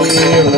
Oh,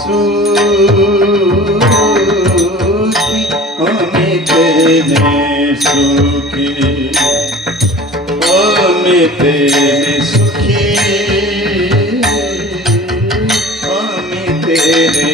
সুখী আমি সুখী। আমি তেনে